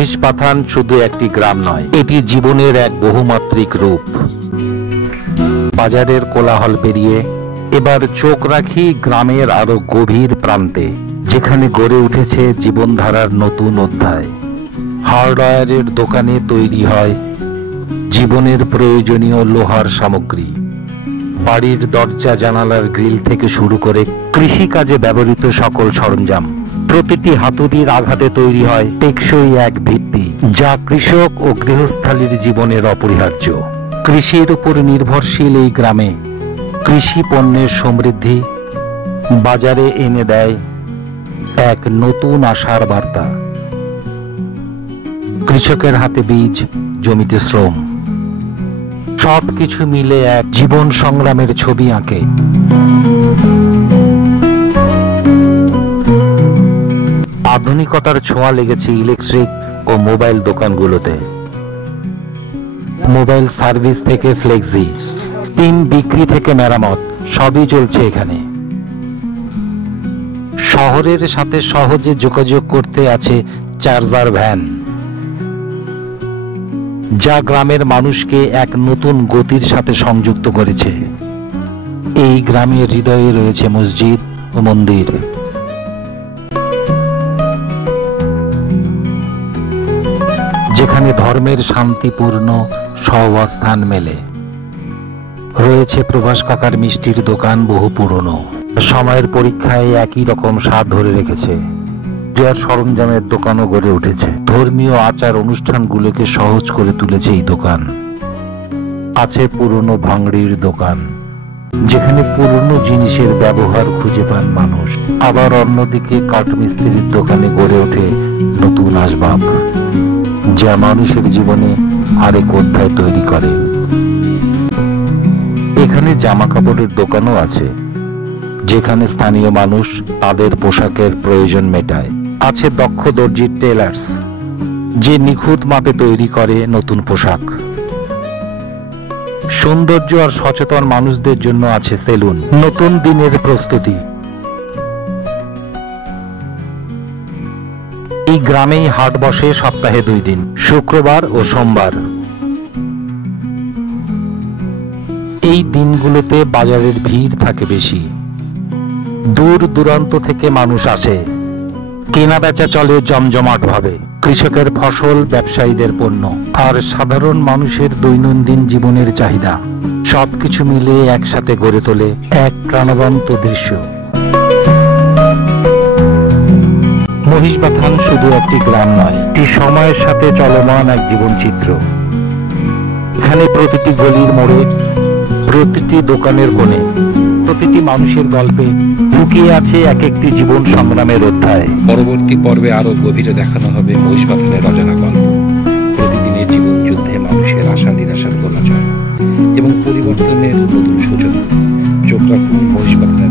মহিষপাথান শুধু একটি গ্রাম নয়, এটি জীবনের এক বহুমাত্রিক রূপ। বাজারের কোলাহল পেরিয়ে এবার চোখ রাখি গ্রামের আরো গভীর প্রান্তে, যেখানে গড়ে উঠেছে জীবনধারার নতুন অধ্যায়। হার্ডওয়্যারের দোকানে তৈরি হয় জীবনের প্রয়োজনীয় লোহার সামগ্রী। বাড়ির দরজা জানালার গ্রিল থেকে শুরু করে কৃষিকাজে ব্যবহৃত সকল সরঞ্জাম, প্রতিটি হাতুড়ির আঘাতে তৈরি হয় টেকসই এক ভিত্তি, যা কৃষক ও গৃহস্থালীর জীবনের অপরিহার্য। কৃষির উপর নির্ভরশীল এই গ্রামে কৃষি পণ্যের সমৃদ্ধি বাজারে এনে দেয় এক নতুন আশার বার্তা। কৃষকের হাতে বীজ, জমিতে শ্রম, সবকিছু মিলে এক জীবন সংগ্রামের ছবি আঁকে। আধুনিকতার ছোঁয়া লেগেছে ইলেকট্রিক ও মোবাইল দোকানগুলোতে। মোবাইল সার্ভিস থেকে ফ্লেক্সি, টিম বিক্রি থেকে মেরামত, সবই চলছে এখানে। শহরের সাথে সহজে যোগাযোগ করতে আছে চার্জার ভ্যান, যা গ্রামের মানুষকে এক নতুন গতির সাথে সংযুক্ত করেছে। এই গ্রামের হৃদয়ে রয়েছে মসজিদ ও মন্দির, যেখানে ধর্মের শান্তিপূর্ণ সহাবস্থান মেলে। রয়েছে প্রভাস কাকার মিষ্টির দোকান, বহু পুরনো, সময়ের পরীক্ষায় একই রকম স্বাদ ধরে রেখেছে। পূজার সরঞ্জামের দোকানও গড়ে উঠেছে, ধর্মীয় আচার অনুষ্ঠানগুলোকে সহজ করে তুলেছে এই দোকান। আছে পুরনো ভাঙড়ির দোকান, যেখানে পুরনো জিনিসের ব্যবহার খুঁজে পান মানুষ। আবার অন্যদিকে কাঠমিস্ত্রির দোকানে গড়ে ওঠে নতুন আসবাব, যা মানুষের জীবনে আরেক অধ্যায় তৈরি করে। এখানে জামা কাপড়ের দোকানও আছে, যেখানে স্থানীয় মানুষ তাদের পোশাকের প্রয়োজন মেটায়। আছে দক্ষ দর্জির টেলার্স, যে নিখুঁত মাপে তৈরি করে নতুন পোশাক। সৌন্দর্য আর সচেতন মানুষদের জন্য আছে সেলুন। নতুন দিনের প্রস্তুতি। এই গ্রামেই হাট বসে সপ্তাহে 2 দিন, শুক্রবার ও সোমবার। এই দিনগুলোতে বাজারের ভিড় থাকে বেশি। দূর দূরান্ত থেকে মানুষ আসে, কেনা বেচা চলে জমজমাট ভাবে। কৃষকের ফসল, ব্যবসায়ীদের পণ্য, আর সাধারণ মানুষের দৈনন্দিন জীবনের চাহিদা, সবকিছু মিলে একসাথে গড়ে তোলে এক প্রাণবন্ত দৃশ্য। মহিষপাথান শুধু একটি গ্রাম নয়, এটি সময়ের সাথে চলমান এক জীবনচিত্র। এখানে প্রতিটি গলির মোড়ে, প্রতিটি দোকানের কোণে, প্রতিটি মানুষের গল্পে লুকিয়ে আছে এক একটি জীবন সংগ্রামের অধ্যায়। পরবর্তী পর্বে আরো গভীরে দেখানো হবে মহিষপাথানের অজানা গল্প, প্রতিদিনের জীবন যুদ্ধে মানুষের আশা নিরাশার গোলাচল এবং পরিবর্তনের নতুন সূচনা। চোখ রাখুন মহিষপাথানের